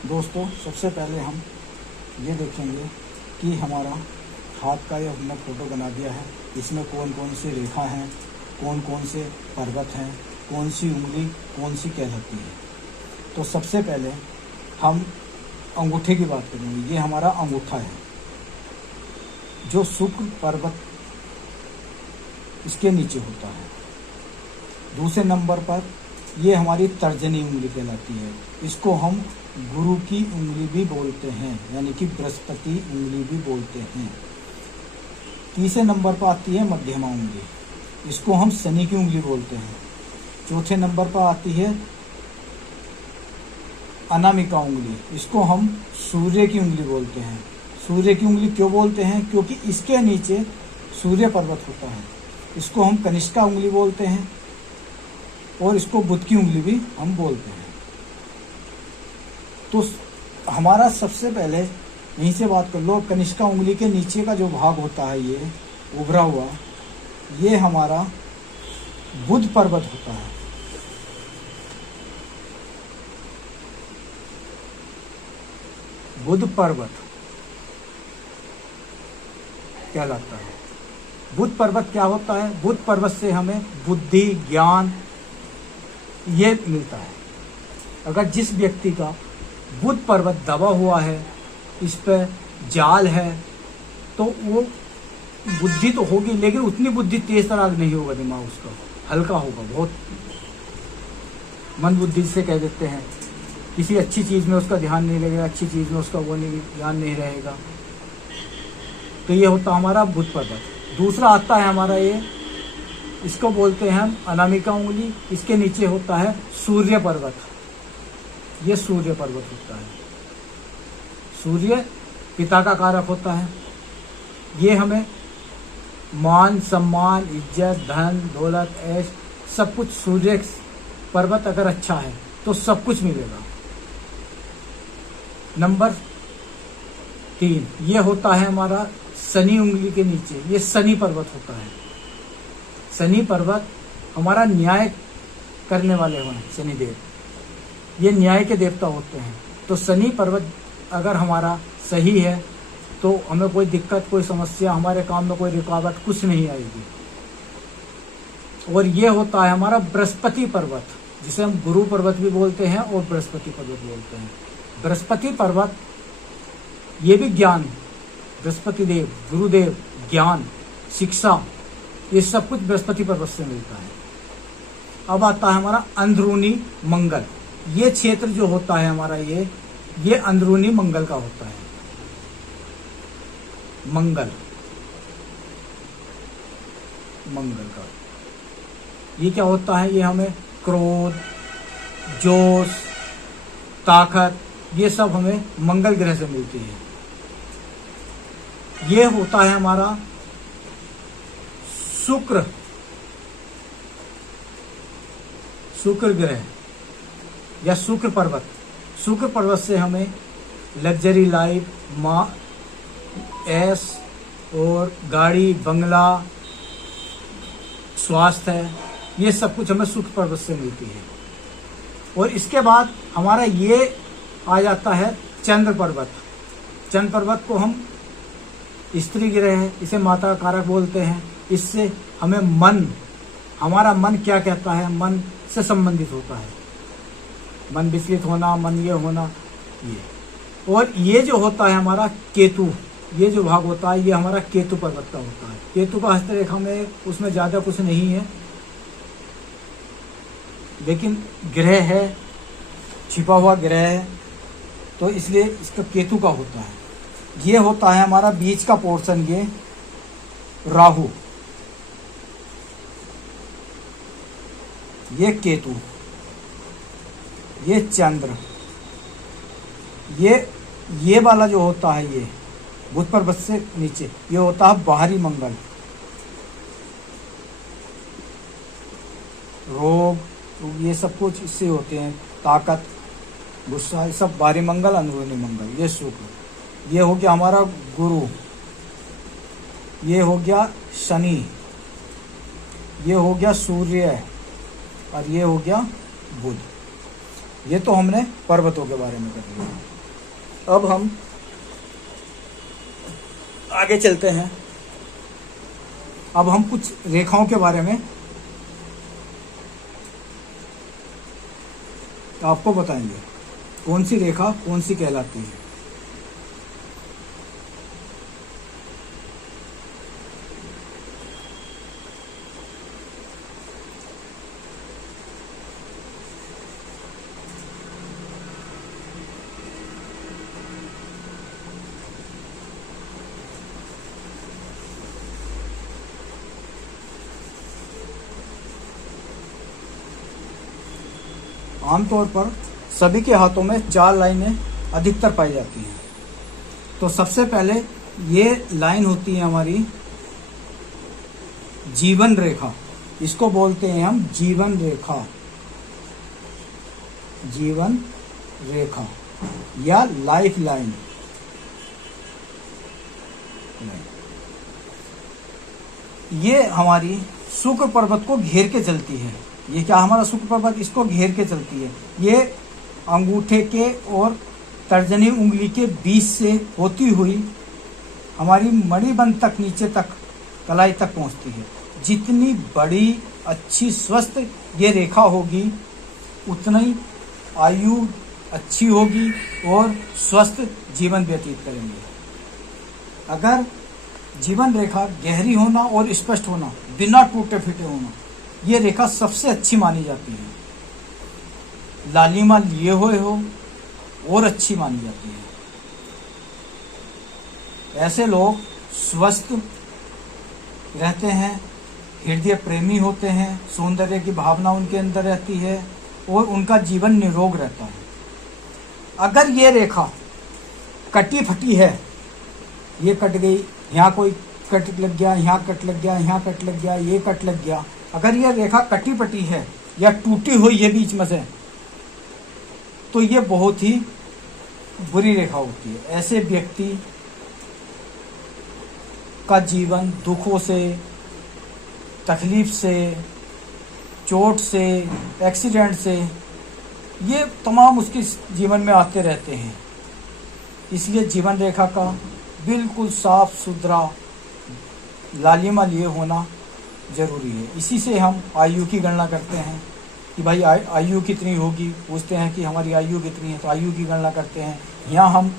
दोस्तों, सबसे पहले हम ये देखेंगे कि हमारा हाथ का ये हमने फ़ोटो बना दिया है। इसमें कौन कौन सी रेखा हैं, कौन कौन से पर्वत हैं, कौन सी उंगली कौन सी कहलाती है। तो सबसे पहले हम अंगूठे की बात करेंगे। ये हमारा अंगूठा है, जो शुक्र पर्वत इसके नीचे होता है। दूसरे नंबर पर ये हमारी तर्जनी उंगली कहलाती है। इसको हम गुरु की उंगली भी बोलते हैं, यानी कि बृहस्पति उंगली भी बोलते हैं। तीसरे नंबर पर आती है मध्यमा उंगली, इसको हम शनि की उंगली बोलते हैं। चौथे नंबर पर आती है अनामिका उंगली, इसको हम सूर्य की उंगली बोलते हैं। सूर्य की उंगली क्यों बोलते हैं? क्योंकि इसके नीचे सूर्य पर्वत होता है। इसको हम कनिष्का उंगली बोलते हैं और इसको बुध की उंगली भी हम बोलते हैं। तो हमारा सबसे पहले यहीं से बात कर लो। कनिष्का उंगली के नीचे का जो भाग होता है, ये उभरा हुआ, ये हमारा बुध पर्वत होता है। बुध पर्वत कहलाता है। बुध पर्वत क्या होता है? बुध पर्वत से हमें बुद्धि, ज्ञान ये मिलता है। अगर जिस व्यक्ति का बुध पर्वत दबा हुआ है, इस पर जाल है, तो वो बुद्धि तो होगी, लेकिन उतनी बुद्धि तेज तरार नहीं होगा। दिमाग उसका हल्का होगा, बहुत मंद बुद्धि से कह देते हैं। किसी अच्छी चीज़ में उसका ध्यान नहीं लगेगा, अच्छी चीज़ में उसका वो नहीं ध्यान नहीं रहेगा। तो ये होता हमारा बुध पर्वत। दूसरा आता है हमारा ये, इसको बोलते हैं हम अनामिका उंगली। इसके नीचे होता है सूर्य पर्वत। ये सूर्य पर्वत होता है। सूर्य पिता का कारक होता है। ये हमें मान, सम्मान, इज्जत, धन, दौलत, ऐश सब कुछ, सूर्य पर्वत अगर अच्छा है तो सब कुछ मिलेगा। नंबर 3 ये होता है हमारा शनि उंगली के नीचे, ये शनि पर्वत होता है। शनि पर्वत हमारा न्याय करने वाले हैं। शनिदेव ये न्याय के देवता होते हैं। तो शनि पर्वत अगर हमारा सही है तो हमें कोई दिक्कत, कोई समस्या, हमारे काम में कोई रुकावट कुछ नहीं आएगी। और ये होता है हमारा बृहस्पति पर्वत, जिसे हम गुरु पर्वत भी बोलते हैं और बृहस्पति पर्वत बोलते हैं। बृहस्पति पर्वत ये भी ज्ञान, बृहस्पति देव, गुरुदेव, ज्ञान, शिक्षा, ये सब कुछ बृहस्पति पर्वत से मिलता है। अब आता है हमारा अंदरूनी मंगल। ये क्षेत्र जो होता है हमारा, ये अंदरूनी मंगल का होता है। मंगल का ये क्या होता है? ये हमें क्रोध, जोश, ताकत, ये सब हमें मंगल ग्रह से मिलती है। ये होता है हमारा शुक्र ग्रह या शुक्र पर्वत। शुक्र पर्वत से हमें लग्जरी लाइफ, ऐश और गाड़ी, बंगला, स्वास्थ्य है, ये सब कुछ हमें शुक्र पर्वत से मिलती है। और इसके बाद हमारा ये आ जाता है चंद्र पर्वत। चंद्र पर्वत को हम स्त्री ग्रह है, इसे माता का कारक बोलते हैं। इससे हमें मन, हमारा मन क्या कहता है, मन से संबंधित होता है। मन विचलित होना, मन ये होना, ये। और ये जो होता है हमारा केतु, ये जो भाग होता है, ये हमारा केतु पर्वत का होता है। केतु का हस्तरेखा में उसमें ज़्यादा कुछ नहीं है, लेकिन ग्रह है, छिपा हुआ ग्रह है, तो इसलिए इसका केतु का होता है। ये होता है हमारा बीच का पोर्शन, ये राहु, ये केतु, ये चंद्र, ये वाला जो होता है, ये बुध पर्वत से नीचे ये होता है बाहरी मंगल। रोग, ये सब कुछ इससे होते हैं। ताकत, गुस्सा, ये सब बाहरी मंगल, अंदरूनी मंगल। ये शुक्र, ये हो गया हमारा गुरु, ये हो गया शनि, ये हो गया सूर्य, और ये हो गया बुध। ये तो हमने पर्वतों के बारे में कर लिया। अब हम आगे चलते हैं। अब हम कुछ रेखाओं के बारे में आपको बताएंगे, कौन सी रेखा कौन सी कहलाती है। आमतौर पर सभी के हाथों में 4 लाइनें अधिकतर पाई जाती हैं। तो सबसे पहले ये लाइन होती है हमारी जीवन रेखा। इसको बोलते हैं हम जीवन रेखा, जीवन रेखा या लाइफ लाइन। ये हमारी शुक्र पर्वत को घेर के चलती है। ये क्या हमारा शुक्र पर्वत इसको घेर के चलती है। ये अंगूठे के और तर्जनी उंगली के बीच से होती हुई हमारी मणिबंध तक नीचे तक कलाई तक पहुंचती है। जितनी बड़ी अच्छी स्वस्थ ये रेखा होगी उतनी आयु अच्छी होगी और स्वस्थ जीवन व्यतीत करेंगे। अगर जीवन रेखा गहरी होना और स्पष्ट होना, बिना टूटे फिटे होना, ये रेखा सबसे अच्छी मानी जाती है। लालिमा लिए हुए हो और अच्छी मानी जाती है। ऐसे लोग स्वस्थ रहते हैं, हृदय प्रेमी होते हैं, सौंदर्य की भावना उनके अंदर रहती है और उनका जीवन निरोग रहता है। अगर ये रेखा कटी फटी है, ये कट गई, यहाँ कोई कट लग गया, यहाँ कट लग गया, यहाँ कट लग गया, ये कट लग गया, अगर ये रेखा कटी पटी है या टूटी हुई है बीच में से, तो ये बहुत ही बुरी रेखा होती है। ऐसे व्यक्ति का जीवन दुखों से, तकलीफ से, चोट से, एक्सीडेंट से, ये तमाम उसके जीवन में आते रहते हैं। इसलिए जीवन रेखा का बिल्कुल साफ सुथरा लालिमा लिए होना जरूरी है। इसी से हम आयु की गणना करते हैं कि भाई आयु कितनी होगी, पूछते हैं कि हमारी आयु कितनी है, तो आयु की गणना करते हैं। यहाँ हम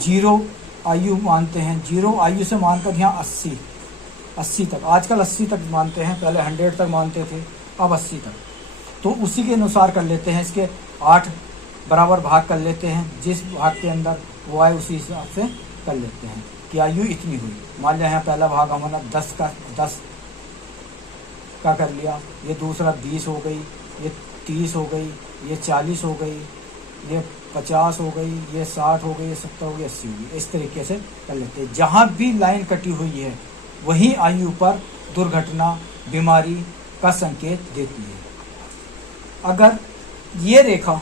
0 आयु मानते हैं, 0 आयु से मानकर यहाँ 80 तक, आजकल 80 तक मानते हैं, पहले 100 तक मानते थे, अब 80 तक। तो उसी के अनुसार कर लेते हैं, इसके 8 बराबर भाग कर लेते हैं, जिस भाग के अंदर वो आए उसी हिसाब से कर लेते हैं कि आयु इतनी हुई। मान लिया यहाँ पहला भाग हमारा 10 का कर लिया, ये दूसरा 20 हो गई, ये 30 हो गई, ये 40 हो गई, ये 50 हो गई, ये 60 हो गई, ये 70 हो गई, 80 हो गई। इस तरीके से कर लेते हैं। जहाँ भी लाइन कटी हुई है वही आयु पर दुर्घटना, बीमारी का संकेत देती है। अगर ये रेखा,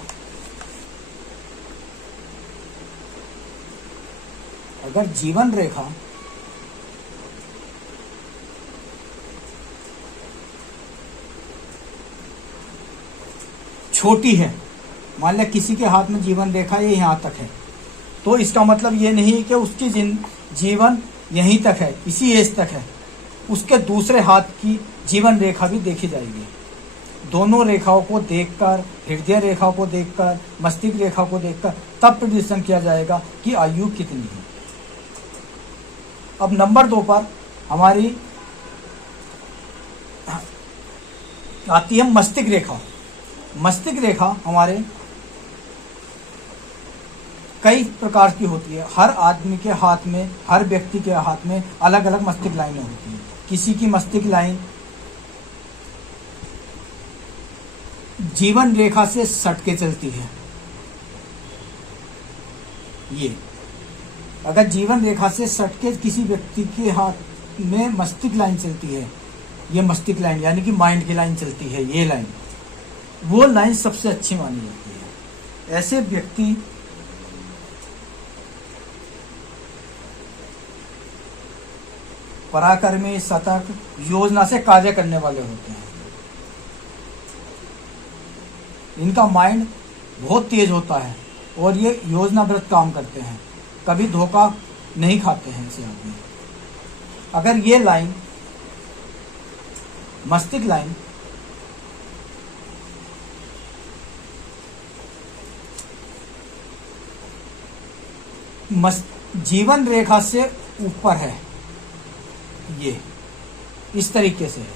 अगर जीवन रेखा छोटी है, मान लिया किसी के हाथ में जीवन रेखा ये यहाँ तक है, तो इसका मतलब ये नहीं कि उसकी जीवन यहीं तक है, इसी एज तक है। उसके दूसरे हाथ की जीवन रेखा भी देखी जाएगी। दोनों रेखाओं को देखकर, हृदय रेखा को देखकर, मस्तिष्क रेखा को देखकर तब प्रेडिक्शन किया जाएगा कि आयु कितनी है। अब नंबर 2 पर हमारी आती है मस्तिष्क रेखा। मस्तिष्क रेखा हमारे कई प्रकार की होती है। हर आदमी के हाथ में, हर व्यक्ति के हाथ में अलग अलग मस्तिष्क लाइनें होती हैं। किसी की मस्तिष्क लाइन जीवन रेखा से सट के चलती है। ये अगर जीवन रेखा से सट के किसी व्यक्ति के हाथ में मस्तिष्क लाइन चलती है, ये मस्तिष्क लाइन यानी कि माइंड की लाइन चलती है, ये लाइन, वो लाइन सबसे अच्छी मानी जाती है। ऐसे व्यक्ति पराक्रमी, सतर्क, योजना से कार्य करने वाले होते हैं। इनका माइंड बहुत तेज होता है और ये योजनाबद्ध काम करते हैं, कभी धोखा नहीं खाते हैं ऐसे आदमी। अगर ये लाइन, मस्तिष्क लाइन, जीवन रेखा से ऊपर है, ये इस तरीके से है,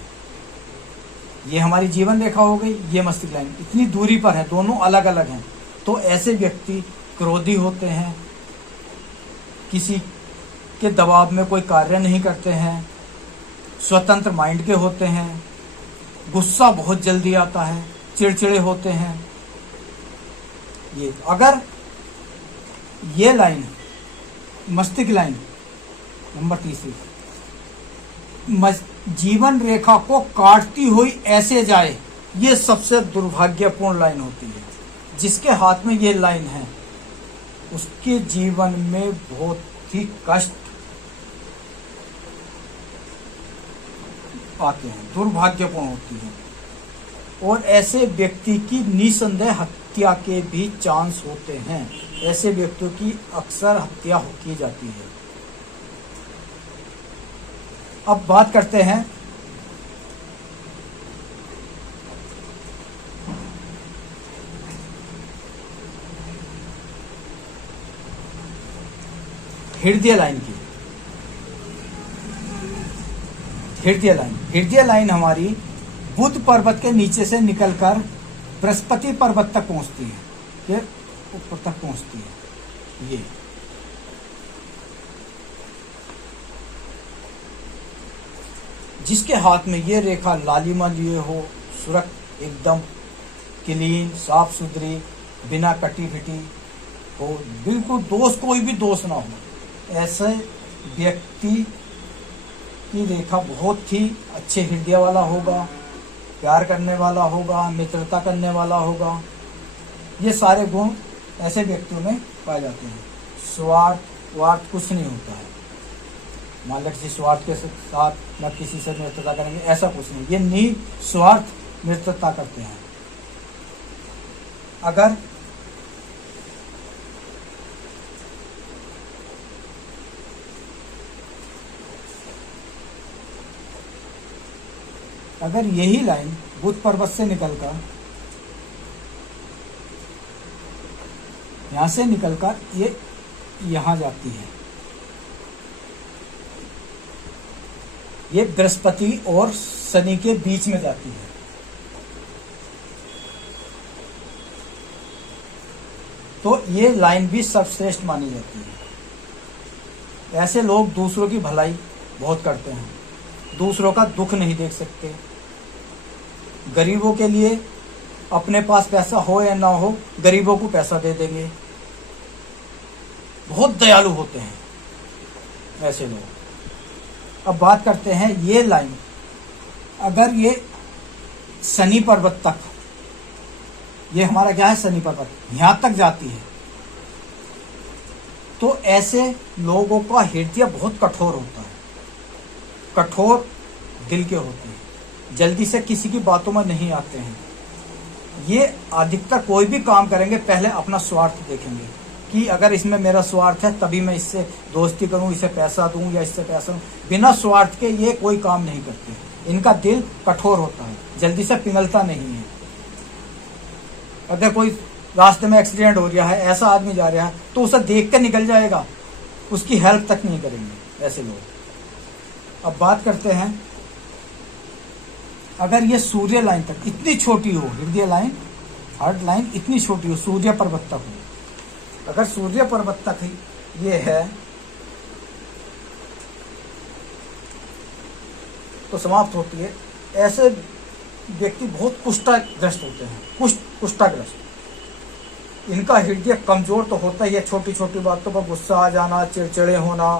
ये हमारी जीवन रेखा हो गई, ये मस्तिष्क लाइन इतनी दूरी पर है, दोनों अलग अलग हैं, तो ऐसे व्यक्ति क्रोधी होते हैं, किसी के दबाव में कोई कार्य नहीं करते हैं, स्वतंत्र माइंड के होते हैं, गुस्सा बहुत जल्दी आता है, चिड़चिड़े होते हैं। ये अगर ये लाइन, मस्तिष्क लाइन नंबर 3 जीवन रेखा को काटती हुई ऐसे जाए, ये सबसे दुर्भाग्यपूर्ण लाइन होती है। जिसके हाथ में ये लाइन है उसके जीवन में बहुत ही कष्ट आते हैं, दुर्भाग्यपूर्ण होती है, और ऐसे व्यक्ति की निसंदेह हत्या के भी चांस होते हैं। ऐसे व्यक्तियों की अक्सर हत्या की जाती है। अब बात करते हैं हृदय लाइन की। हृदय लाइन हमारी बुध पर्वत के नीचे से निकलकर बृहस्पति पर्वत तक पहुंचती है, फिर ऊपर तक पहुंचती है। ये जिसके हाथ में ये रेखा लालिमा लिए हो, सुरख एकदम क्लीन, साफ सुथरी, बिना कटी फिटी हो, बिल्कुल दोष, कोई भी दोष ना हो, ऐसे व्यक्ति की रेखा बहुत ही अच्छे हृदय वाला होगा, प्यार करने वाला होगा, मित्रता करने वाला होगा। ये सारे गुण ऐसे व्यक्तियों में पाए जाते हैं। स्वार्थ कुछ नहीं होता है, मान लो किसी स्वार्थ के साथ न किसी से मित्रता करेंगे, ऐसा कुछ नहीं। ये निस्वार्थ मित्रता करते हैं। अगर यही लाइन बुध पर्वत से निकलकर, यहां से निकलकर ये यहां जाती है, ये बृहस्पति और शनि के बीच में जाती है, तो ये लाइन भी सर्वश्रेष्ठ मानी जाती है। ऐसे लोग दूसरों की भलाई बहुत करते हैं, दूसरों का दुख नहीं देख सकते, गरीबों के लिए अपने पास पैसा हो या ना हो, गरीबों को पैसा दे देंगे, बहुत दयालु होते हैं ऐसे लोग। अब बात करते हैं ये लाइन, अगर ये शनि पर्वत तक, ये हमारा क्या है शनि पर्वत, यहां तक जाती है, तो ऐसे लोगों का हृदय बहुत कठोर होता है, कठोर दिल के होते हैं, जल्दी से किसी की बातों में नहीं आते हैं। ये अधिकतर कोई भी काम करेंगे पहले अपना स्वार्थ देखेंगे कि अगर इसमें मेरा स्वार्थ है तभी मैं इससे दोस्ती करूं, इसे पैसा दूं या इससे पैसा दूं। बिना स्वार्थ के ये कोई काम नहीं करते। इनका दिल कठोर होता है, जल्दी से पिघलता नहीं है। अगर कोई रास्ते में एक्सीडेंट हो रहा है, ऐसा आदमी जा रहा है, तो उसे देख कर निकल जाएगा, उसकी हेल्प तक नहीं करेंगे ऐसे लोग। अब बात करते हैं, अगर ये सूर्य लाइन तक इतनी छोटी हो, हृदय लाइन, हार्ट लाइन इतनी छोटी हो, सूर्य पर्वत तक हो, अगर सूर्य पर्वत तक ये है तो समाप्त होती है। ऐसे व्यक्ति बहुत कुष्ठग्रस्त होते हैं, कुष्ठग्रस्त। इनका हृदय कमजोर तो होता ही है, छोटी छोटी बातों पर गुस्सा आ जाना, चिड़चिड़े होना,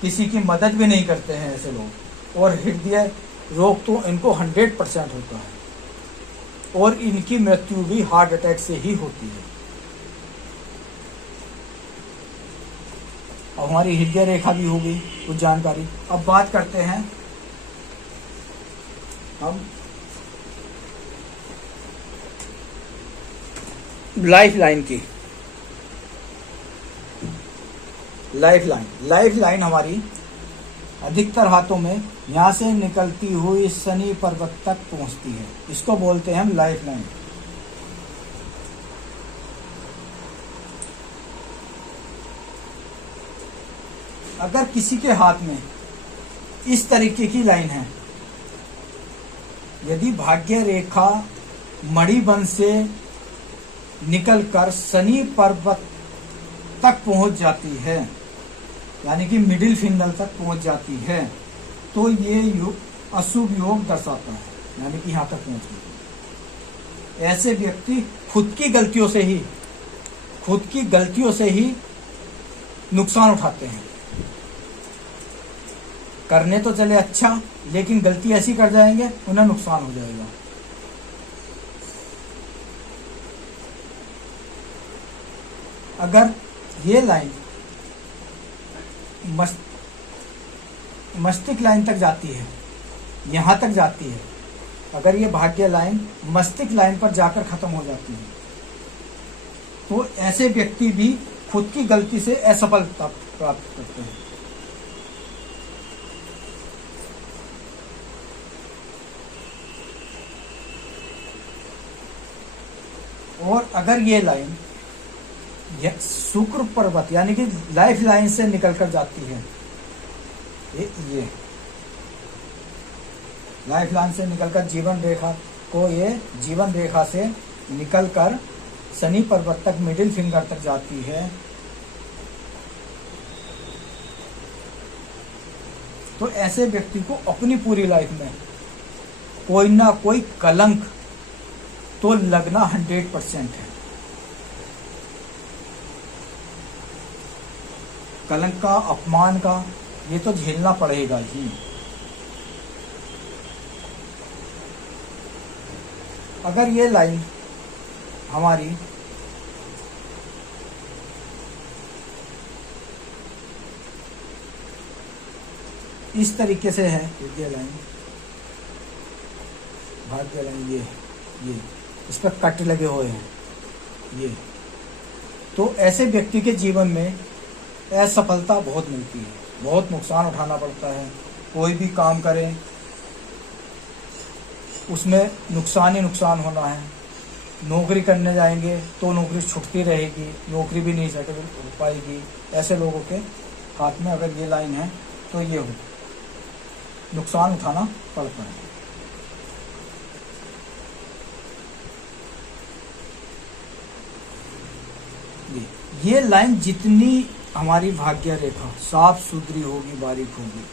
किसी की मदद भी नहीं करते हैं ऐसे लोग। और हृदय रोग तो इनको 100% होता है, और इनकी मृत्यु भी हार्ट अटैक से ही होती है। अब हमारी हृदय रेखा भी होगी कुछ जानकारी। अब बात करते हैं हम लाइफ लाइन की। लाइफ लाइन हमारी अधिकतर हाथों में यहाँ से निकलती हुई शनि पर्वत तक पहुंचती है। इसको बोलते हैं हम लाइफ लाइन। अगर किसी के हाथ में इस तरीके की लाइन है, यदि भाग्य रेखा मणिबंध से निकलकर शनि पर्वत तक पहुंच जाती है, यानी कि मिडिल फिंगर तक पहुंच जाती है, तो ये योग अशुभ योग दर्शाता है, यानी कि यहां तक पहुंच गई। ऐसे व्यक्ति खुद की गलतियों से ही नुकसान उठाते हैं। करने तो चले अच्छा, लेकिन गलती ऐसी कर जाएंगे उन्हें नुकसान हो जाएगा। अगर ये लाइन मस्तिष्क लाइन तक जाती है, यहां तक जाती है, अगर ये भाग्य लाइन मस्तिष्क लाइन पर जाकर खत्म हो जाती है, तो ऐसे व्यक्ति भी खुद की गलती से असफलता प्राप्त करते हैं। और अगर ये लाइन शुक्र पर्वत यानी कि लाइफ लाइन से निकलकर जाती है, ये लाइफ लाइन से निकलकर जीवन रेखा से निकलकर शनि पर्वत तक मिडिल फिंगर तक जाती है, तो ऐसे व्यक्ति को अपनी पूरी लाइफ में कोई ना कोई कलंक तो लगना 100% है। कलंक का, अपमान का, ये तो झेलना पड़ेगा ही। अगर ये लाइन हमारी इस तरीके से है, भाग्य लाइन ये इस पर कट लगे हुए हैं, ये तो ऐसे व्यक्ति के जीवन में असफलता बहुत मिलती है, बहुत नुकसान उठाना पड़ता है। कोई भी काम करें उसमें नुकसान ही नुकसान होना है। नौकरी करने जाएंगे तो नौकरी छूटती रहेगी, नौकरी भी नहीं सेटल हो पाएगी। ऐसे लोगों के हाथ में अगर ये लाइन है तो ये हो नुकसान उठाना पड़ता है। ये लाइन जितनी हमारी भाग्य रेखा साफ सुथरी होगी, बारीक होगी,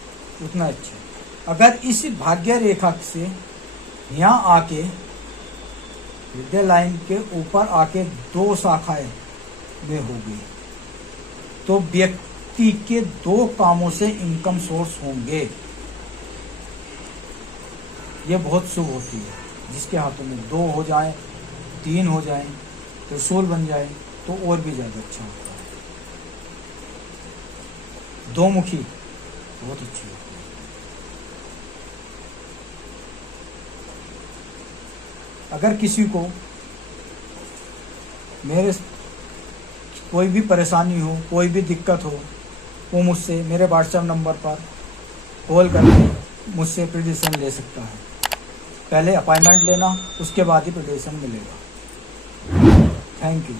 उतना अच्छा। अगर इस भाग्य रेखा से यहाँ आके हृदय लाइन के ऊपर आके 2 शाखाएं में होगी, तो व्यक्ति के 2 कामों से इनकम सोर्स होंगे। ये बहुत शुभ होती है। जिसके हाथों में 2 हो जाए, 3 हो जाए, त्रिशूल बन जाए तो और भी ज्यादा अच्छा होता है। 2 मुखी बहुत अच्छी होती है। अगर किसी को मेरे कोई भी परेशानी हो, कोई भी दिक्कत हो, वो मुझसे मेरे व्हाट्सएप नंबर पर कॉल करके मुझसे प्रेडिक्शन ले सकता है। पहले अपॉइंटमेंट लेना, उसके बाद ही प्रेडिक्शन मिलेगा। Thank you.